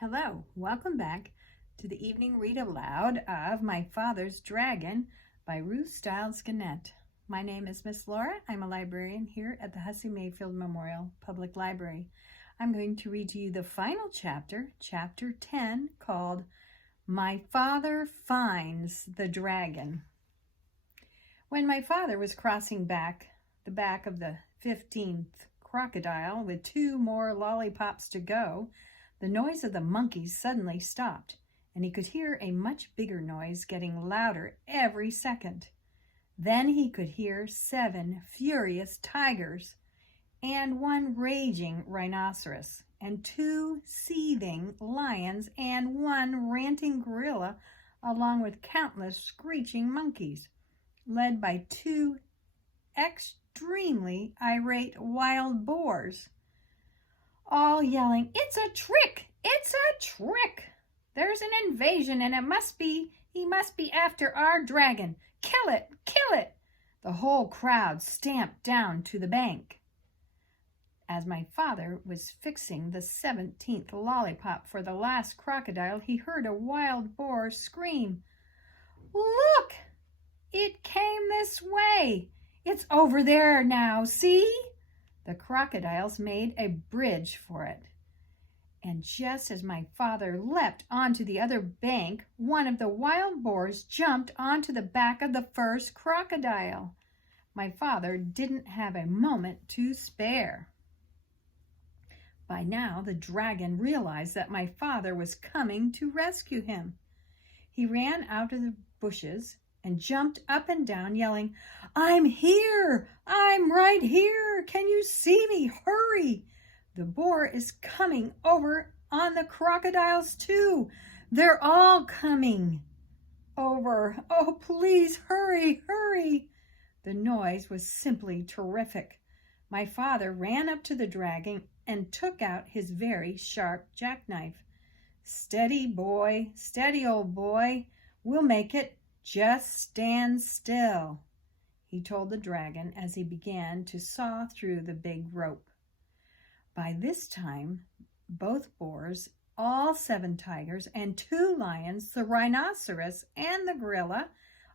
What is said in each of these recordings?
Hello, welcome back to the evening read aloud of My Father's Dragon by Ruth Stiles Gannett. My name is Miss Laura. I'm a librarian here at the Hussey-Mayfield Memorial Public Library. I'm going to read to you the final chapter, chapter 10, called My Father Finds the Dragon. When my father was crossing the back of the 15th crocodile with 2 more lollipops to go, the noise of the monkeys suddenly stopped, and he could hear a much bigger noise getting louder every second. Then he could hear 7 furious tigers, and 1 raging rhinoceros, and 2 seething lions, and 1 ranting gorilla, along with countless screeching monkeys, led by 2 extremely irate wild boars, all yelling, "It's a trick! It's a trick! There's an invasion, and he must be after our dragon! Kill it! Kill it!" The whole crowd stamped down to the bank. As my father was fixing the 17th lollipop for the last crocodile, he heard a wild boar scream, "Look! It came this way! It's over there now, see?" The crocodiles made a bridge for it. And just as my father leapt onto the other bank, one of the wild boars jumped onto the back of the first crocodile. My father didn't have a moment to spare. By now, the dragon realized that my father was coming to rescue him. He ran out of the bushes and jumped up and down, yelling, "I'm here! I'm right here! Can you see me? Hurry! The boar is coming over on the crocodiles too! They're all coming over! Oh, please, hurry, hurry!" The noise was simply terrific. My father ran up to the dragon and took out his very sharp jackknife. "Steady, boy, steady, old boy. We'll make it. Just stand still," he told the dragon as he began to saw through the big rope. By this time, both boars, all 7 tigers, and 2 lions, the rhinoceros, and the gorilla,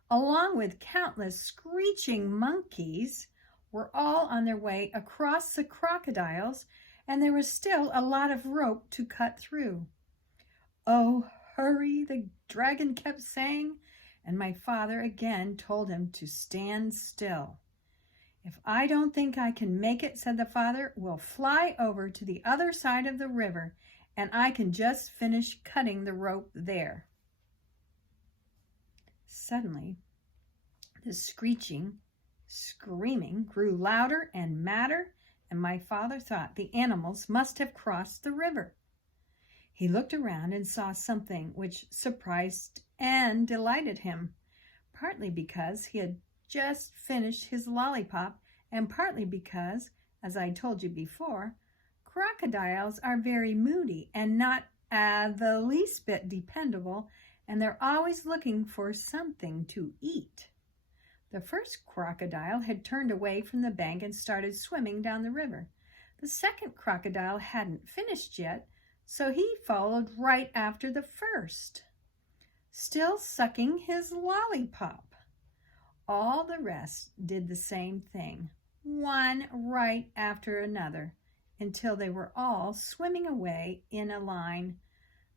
along with countless screeching monkeys, were all on their way across the crocodiles, and there was still a lot of rope to cut through. "Oh, hurry," the dragon kept saying, and my father again told him to stand still. "If I don't think I can make it," said the father, "we'll fly over to the other side of the river, and I can just finish cutting the rope there." Suddenly, the screeching, screaming grew louder and madder, and my father thought the animals must have crossed the river. He looked around and saw something which surprised and delighted him, partly because he had just finished his lollipop, and partly because, as I told you before, crocodiles are very moody and not the least bit dependable, and they're always looking for something to eat. The first crocodile had turned away from the bank and started swimming down the river. The second crocodile hadn't finished yet, so he followed right after the first, still sucking his lollipop. All the rest did the same thing, one right after another, until they were all swimming away in a line.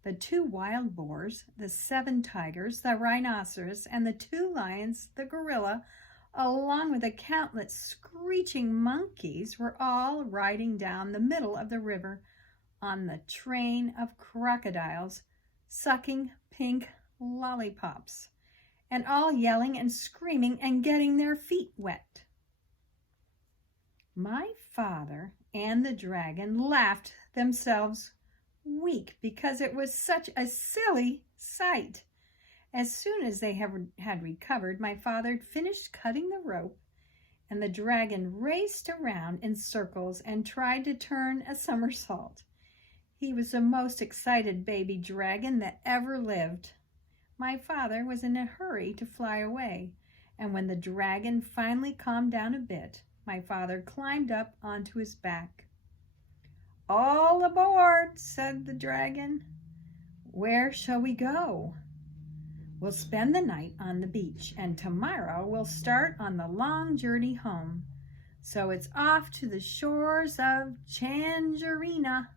The 2 wild boars, the 7 tigers, the rhinoceros, and the 2 lions, the gorilla, along with the countless screeching monkeys, were all riding down the middle of the river on the train of crocodiles, sucking pink lollipops, and all yelling and screaming and getting their feet wet. My father and the dragon laughed themselves weak because it was such a silly sight. As soon as they had recovered, my father finished cutting the rope, and the dragon raced around in circles and tried to turn a somersault. He was the most excited baby dragon that ever lived. My father was in a hurry to fly away, and when the dragon finally calmed down a bit, my father climbed up onto his back. "All aboard," said the dragon. Where shall we go? We'll spend the night on the beach, and tomorrow we'll start on the long journey home. So it's off to the shores of Changerina,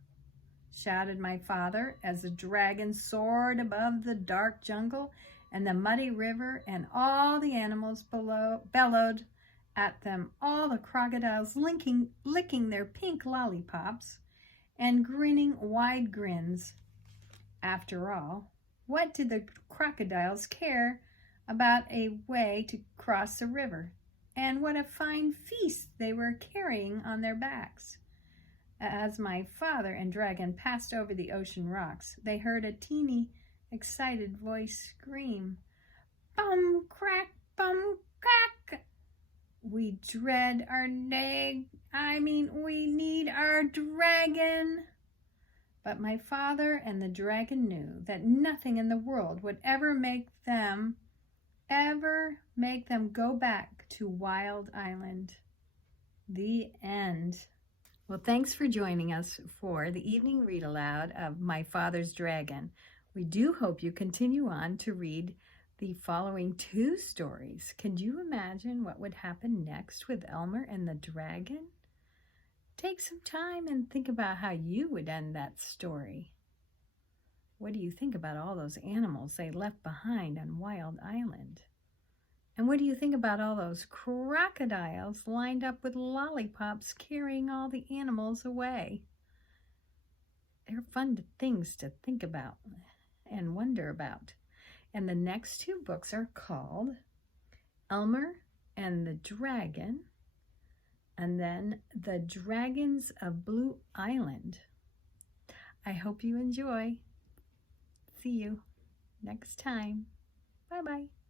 shouted my father as the dragon soared above the dark jungle and the muddy river, and all the animals below bellowed at them, all the crocodiles licking their pink lollipops and grinning wide grins. After all, what did the crocodiles care about a way to cross the river? And what a fine feast they were carrying on their backs. As my father and dragon passed over the ocean rocks, they heard a teeny, excited voice scream, "Bum crack, bum crack! We need our dragon." But my father and the dragon knew that nothing in the world would ever make them go back to Wild Island. The end. Well, thanks for joining us for the evening read aloud of My Father's Dragon. We do hope you continue on to read the following 2 stories. Can you imagine what would happen next with Elmer and the dragon? Take some time and think about how you would end that story. What do you think about all those animals they left behind on Wild Island? And what do you think about all those crocodiles lined up with lollipops carrying all the animals away? They're fun things to think about and wonder about. And the next 2 books are called Elmer and the Dragon, and then The Dragons of Blue Island. I hope you enjoy. See you next time. Bye-bye.